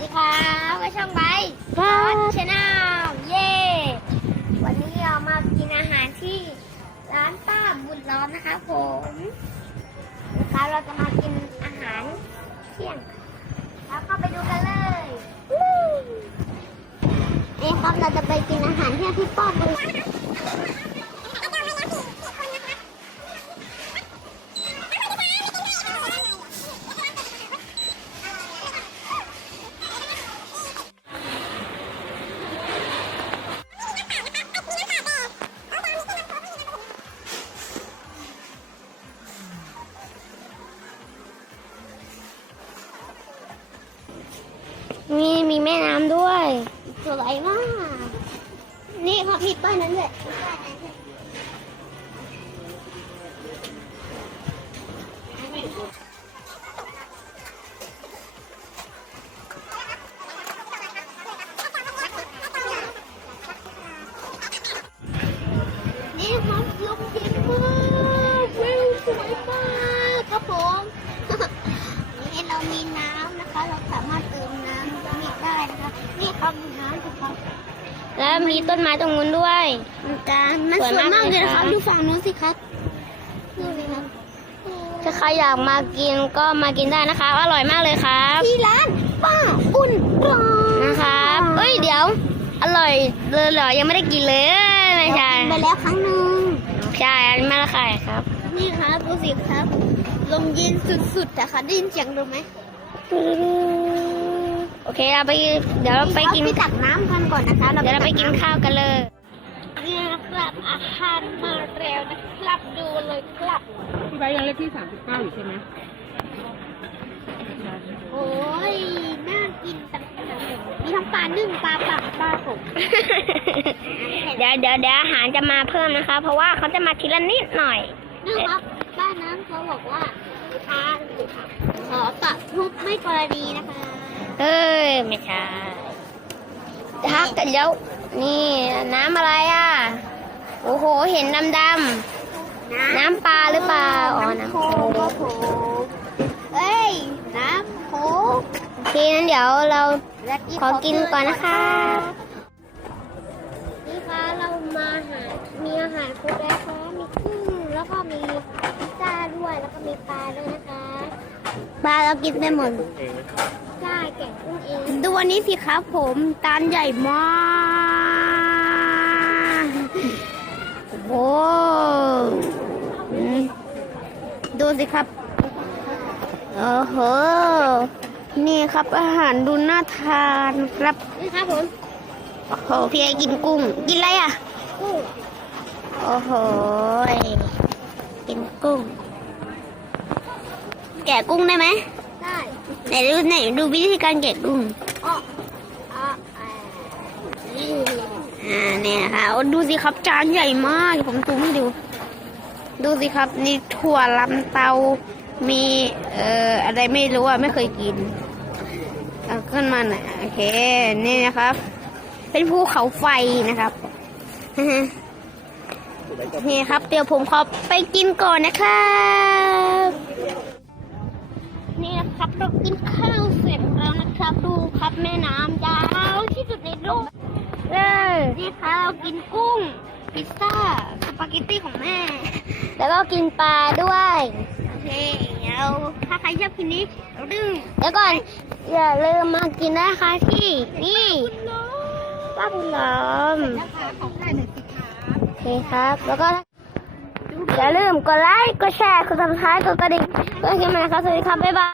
ดีครับก็ช่องไบกอดชแนลเย่วันนี้เรามากินอาหารที่ร้านป้าบุญล้อมนะคะผมนะครับเราจะมากินอาหารเที่ยง แล้วเข้าไปดูกันเลยนี่ครับเราจะไปกินอาหารเที่ยงที่ป้าบุญ มีมีแม่น้ำด้วย สวยมาก นี่ครับมีป้ายนั้นด้วยมีป้ายนั้นด้วย แล้วมีต้นไม้ตรงนู้นด้วยมันจะมันสวยมากเลยนะครับดูฝั่งนู้นสิครับดูเลยครับถ้าใครอยากมากินก็มากินได้นะคะ อร่อยมากเลยครับที่ร้านป้าอุ่นร้อนนะครับเอ้ยเดี๋ยว อร่อยเลยเหรอยังไม่ได้กินเลยไม่ใช่กินไปแล้วครั้งหนึ่งใช่อันนี้ไม่ละค่ะครับ นี่ครับดูสิครับลมเย็นสุดๆแต่ค่ะได้ยินเสียงลมไหม โอเคเราไปเดี๋ยวเราไปกินไปตักน้ำกันก่อนนะคะเดี๋ยวเราไปกินข้าวกันเลยนี่นะครับอาหารมาแล้วนะครับดูเลยครับพี่ใบร์ทยังเลขที่39อยู่ใช่ไหมโอ้ยน่ากินจังเลยมีทั้งปลานึ่งปลาปักปลาผมเดี๋ยวเดี๋ยวเดี๋ยวอาหารจะมาเพิ่มนะคะ เพราะว่าเขาจะมาทีละนิดหน่อยนึ่งครับป้าน้ำเขาบอกว่าทานขอตัดทุกไม่กรณีนะคะ เอ้ย ไม่ใช่ทักกันแล้วนี่น้ำอะไรอะ โอ้โห เห็นดำๆน้ำปลาหรือเปล่า อ๋อ น้ำโค้กก็โค้กเอ้ย น้ำโค้กโอเคนั้นเดี๋ยวเราและขอกินก่อนนะคะนี่ค่ะเรามาหา มีอาหารครบแล้วค่ะมีกุ้งแล้วก็มีพิซซ่าด้วย แล้วก็มีปลาด้วยนะคะ ปลาเรากินไปหมด ใช่แกะกุ้งเองดูวันนี้สิครับผมตานใหญ่มากโอ้โหอืมดูสิครับโอ้โหนี่ครับอาหารดูน่าทานครับนี่ครับผมโอ้โหพี่ไอกินกุ้ง กินอะไรอะกุ้งโอ้โหกินกุ้ง แกะกุ้งได้ไหมได้ไห นดูไหนดูวิธีการแกะกุ้งอ้ออ่าอ่านี่อ่าเนี่ยนะคะโอ้ดูสิครับจานใหญ่มากเดี๋ยวผมซูมให้ดู ดูสิครับนี่ถั่วลำเตา มีเอ่ออะไรไม่รู้อะไม่เคยกินเอาขึ้นมาหน่อยโอเค นี่นะครับ เป็นภูเขาไฟนะครับนี่ครับ เดี๋ยวผมขอไปกินก่อนนะครับนี่นะครับ เรากินข้าวเสร็จแล้วนะครับ ดูครับแม่น้ำยาวที่สุดในโลกเออนี่ค่ะเรากินกุ้ง พิซซ่า สปาเกตตี้ของแม่ แล้วก็กินปลาด้วย โอเคเดี๋ยวถ้าใครชอบคลิปนี้ดึงแล้วก่อนอย่าลืมมากินนะคะที่นี่ป้าบุญล้อมนะคะของได้หนึ่งสิคะโอเคครับ แล้วก็อย่าลืมกดไลค์ กดแชร์ กดซับสไครต์กดกระดิ่งเพื่อที่มันนะครับสวัสดีครับ บ๊ายบาย